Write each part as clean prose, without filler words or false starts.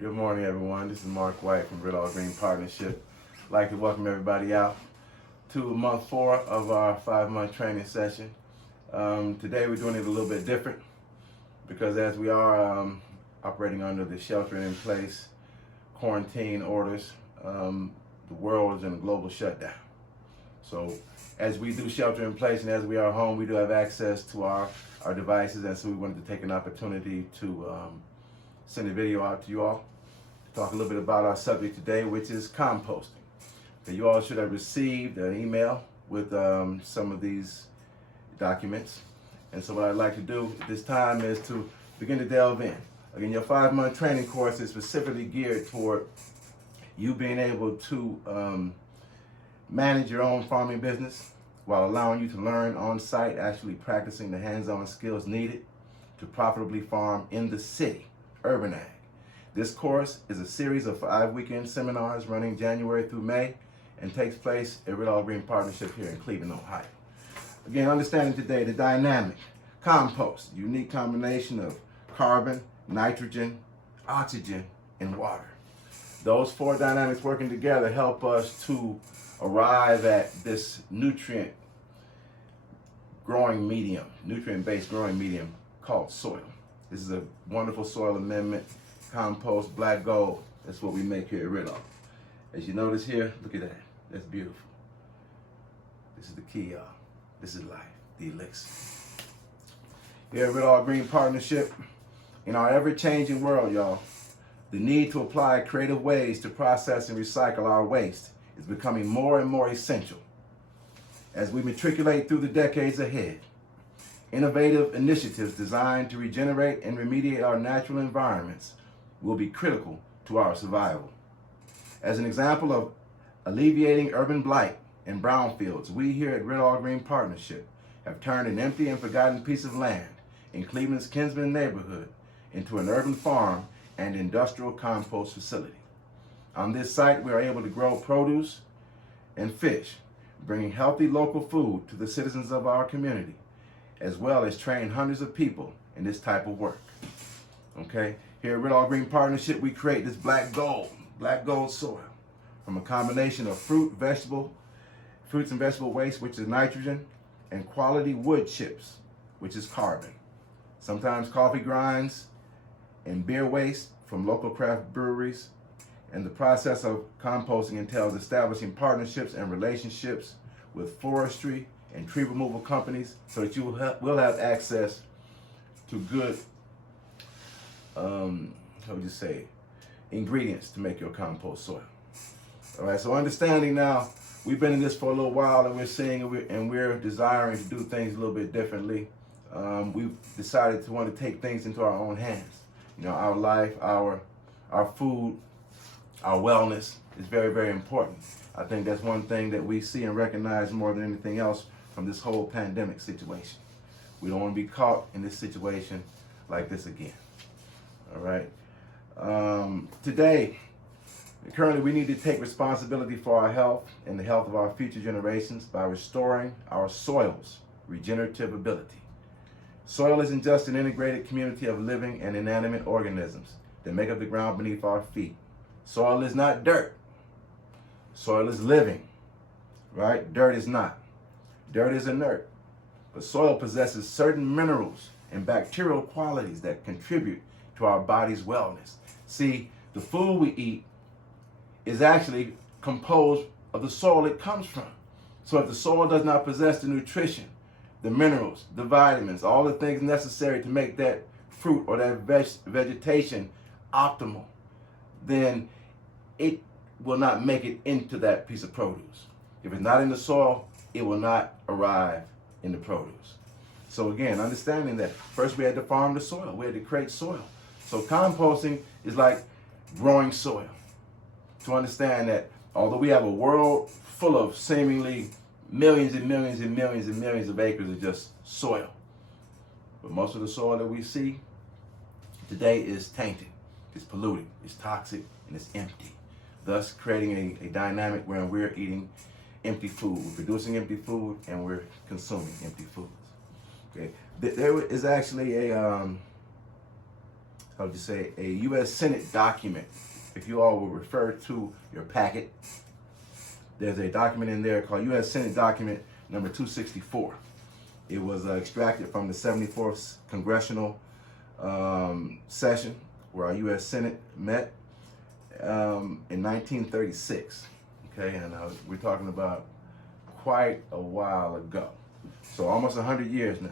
Good morning, everyone. This is Marc White from Red All Green Partnership. I'd like to welcome everybody out to month 4 of our 5-month training session. Today we're doing it a little bit different because as we are operating under the sheltering in place quarantine orders, the world is in a global shutdown. So as we do shelter in place and as we are home, we do have access to our devices, and so we wanted to take an opportunity to send a video out to you all to talk a little bit about our subject today, which is composting. So you all should have received an email with some of these documents. And so what I'd like to do at this time is to begin to delve in. Again, your 5-month training course is specifically geared toward you being able to manage your own farming business while allowing you to learn on site, actually practicing the hands-on skills needed to profitably farm in the city. Urban Ag. This course is a series of 5 weekend seminars running January through May and takes place at Red All Green Partnership here in Cleveland, Ohio. Again, understanding today the dynamic compost, unique combination of carbon, nitrogen, oxygen, and water. Those 4 dynamics working together help us to arrive at this nutrient-based growing medium called soil. This is a wonderful soil amendment, compost, black gold. That's what we make here at Red All. As you notice here, look at that. That's beautiful. This is the key, y'all. This is life, the elixir. Here at Red All Green Partnership, in our ever-changing world, y'all, the need to apply creative ways to process and recycle our waste is becoming more and more essential. As we matriculate through the decades ahead, innovative initiatives designed to regenerate and remediate our natural environments will be critical to our survival. As an example of alleviating urban blight and brownfields, we here at Red All Green Partnership have turned an empty and forgotten piece of land in Cleveland's Kinsman neighborhood into an urban farm and industrial compost facility. On this site, we are able to grow produce and fish, bringing healthy local food to the citizens of our community, as well as train hundreds of people in this type of work. Okay, here at Red All Green Partnership, we create this black gold soil from a combination of fruits and vegetable waste, which is nitrogen, and quality wood chips, which is carbon. Sometimes coffee grinds and beer waste from local craft breweries. And the process of composting entails establishing partnerships and relationships with forestry and tree removal companies so that you will have access to good, ingredients to make your compost soil. All right, so understanding now, we've been in this for a little while and we're seeing and we're desiring to do things a little bit differently. We've decided to want to take things into our own hands. You know, our life, our food, our wellness is very, very important. I think that's one thing that we see and recognize more than anything else from this whole pandemic situation. We don't want to be caught in this situation like this again. All right. Currently, we need to take responsibility for our health and the health of our future generations by restoring our soil's regenerative ability. Soil isn't just an integrated community of living and inanimate organisms that make up the ground beneath our feet. Soil is not dirt. Soil is living, right? Dirt is not. Dirt is inert. But soil possesses certain minerals and bacterial qualities that contribute to our body's wellness. See, the food we eat is actually composed of the soil it comes from. So if the soil does not possess the nutrition, the minerals, the vitamins, all the things necessary to make that fruit or that vegetation optimal, then it will not make it into that piece of produce. If it's not in the soil, it will not arrive in the produce. So again, understanding that first we had to farm the soil, we had to create soil. So composting is like growing soil. To understand that although we have a world full of seemingly millions and millions and millions and millions of acres of just soil, but most of the soil that we see today is tainted, it's polluted, it's toxic, and it's empty, thus creating a dynamic where we're eating empty food. We're producing empty food and we're consuming empty foods. Okay, there is actually a how would you say, a U.S. Senate document. If you all will refer to your packet, there's a document in there called U.S. Senate document number 264. It was extracted from the 74th Congressional session where our U.S. Senate met in 1936. Okay, and we're talking about quite a while ago. So almost 100 years now.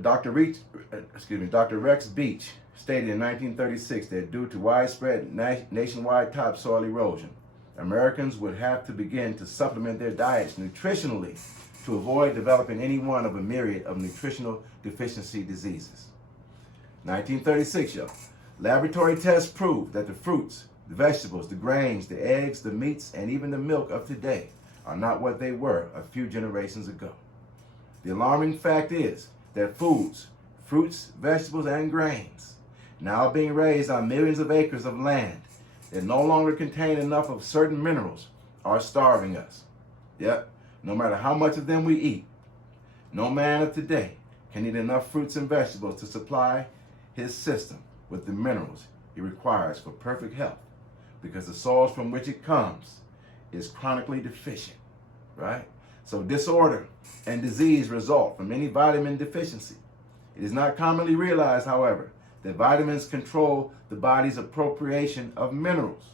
Dr. Rex Beach stated in 1936 that due to widespread nationwide topsoil erosion, Americans would have to begin to supplement their diets nutritionally to avoid developing any one of a myriad of nutritional deficiency diseases. 1936, y'all. Laboratory tests proved that the fruits, the vegetables, the grains, the eggs, the meats, and even the milk of today are not what they were a few generations ago. The alarming fact is that foods, fruits, vegetables, and grains now being raised on millions of acres of land that no longer contain enough of certain minerals are starving us. Yep, no matter how much of them we eat, no man of today can eat enough fruits and vegetables to supply his system with the minerals he requires for perfect health, because the soils from which it comes is chronically deficient, right? So disorder and disease result from any vitamin deficiency. It is not commonly realized, however, that vitamins control the body's appropriation of minerals,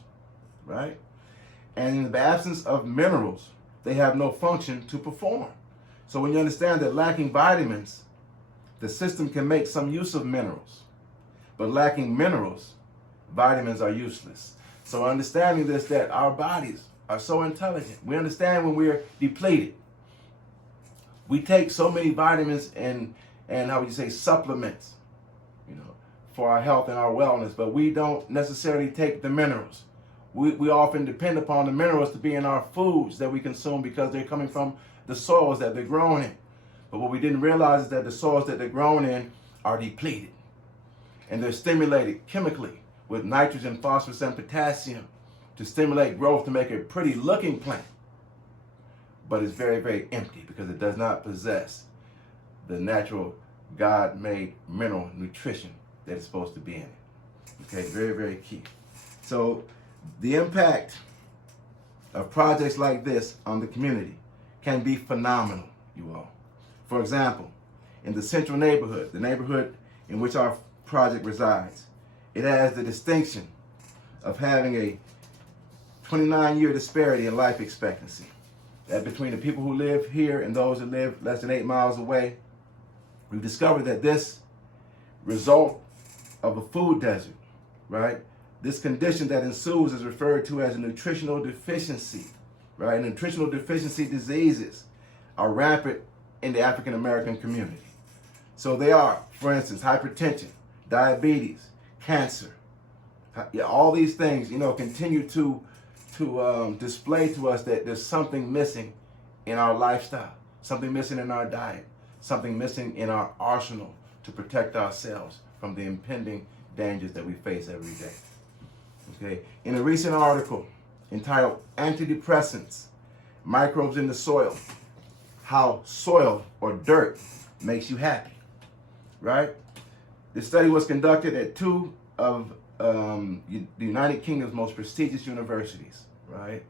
right? And in the absence of minerals, they have no function to perform. So when you understand that lacking vitamins, the system can make some use of minerals, but lacking minerals, vitamins are useless. So understanding this, that our bodies are so intelligent. We understand when we're depleted. We take so many vitamins and how would you say, supplements, for our health and our wellness, but we don't necessarily take the minerals. We often depend upon the minerals to be in our foods that we consume because they're coming from the soils that they're grown in. But what we didn't realize is that the soils that they're grown in are depleted. And they're stimulated chemically with nitrogen, phosphorus, and potassium to stimulate growth to make a pretty looking plant. But it's very, very empty because it does not possess the natural God-made mineral nutrition that is supposed to be in it. Okay, very, very key. So the impact of projects like this on the community can be phenomenal, you all. For example, in the central neighborhood, the neighborhood in which our project resides, it has the distinction of having a 29-year disparity in life expectancy. That between the people who live here and those who live less than 8 miles away, we've discovered that this result of a food desert, right? This condition that ensues is referred to as a nutritional deficiency, right? Nutritional deficiency diseases are rampant in the African American community. So they are, for instance, hypertension, diabetes, cancer. All these things, continue to display to us that there's something missing in our lifestyle, something missing in our diet, something missing in our arsenal to protect ourselves from the impending dangers that we face every day. Okay. In a recent article entitled Antidepressants, Microbes in the Soil, How Soil or Dirt Makes You Happy, right? This study was conducted at two of the United Kingdom's most prestigious universities, right?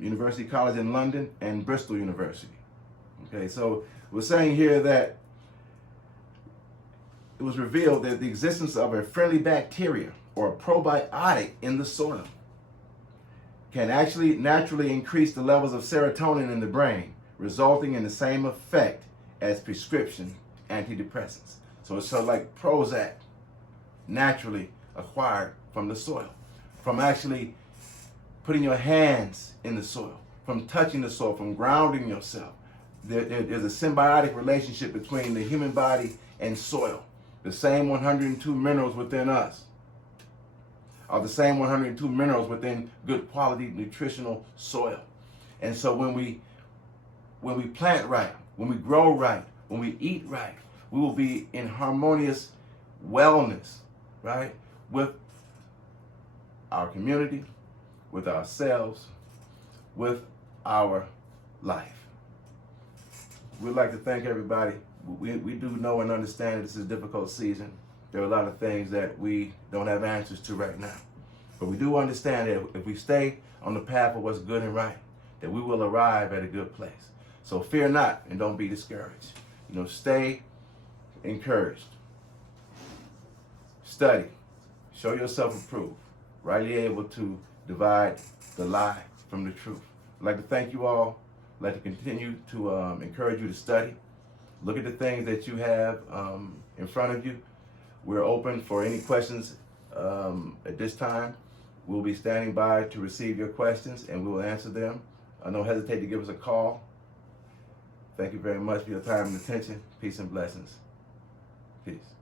University College in London and Bristol University. Okay, so we're saying here that it was revealed that the existence of a friendly bacteria or a probiotic in the soil can actually naturally increase the levels of serotonin in the brain, resulting in the same effect as prescription antidepressants. So it's sort of like Prozac, naturally acquired from the soil, from actually putting your hands in the soil, from touching the soil, from grounding yourself. There's a symbiotic relationship between the human body and soil. The same 102 minerals within us are the same 102 minerals within good quality nutritional soil. And so when we plant right, when we grow right, when we eat right, we will be in harmonious wellness, right? With our community, with ourselves, with our life. We'd like to thank everybody we do know and understand that this is a difficult season. There are a lot of things that we don't have answers to right now. But we do understand that if we stay on the path of what's good and right, that we will arrive at a good place. So fear not and don't be discouraged. Stay encouraged. Study. Show yourself approved. Rightly able to divide the lie from the truth. I'd like to thank you all. I'd like to continue to encourage you to study. Look at the things that you have in front of you. We're open for any questions at this time. We'll be standing by to receive your questions and we will answer them. Don't hesitate to give us a call. Thank you very much for your time and attention. Peace and blessings. Peace.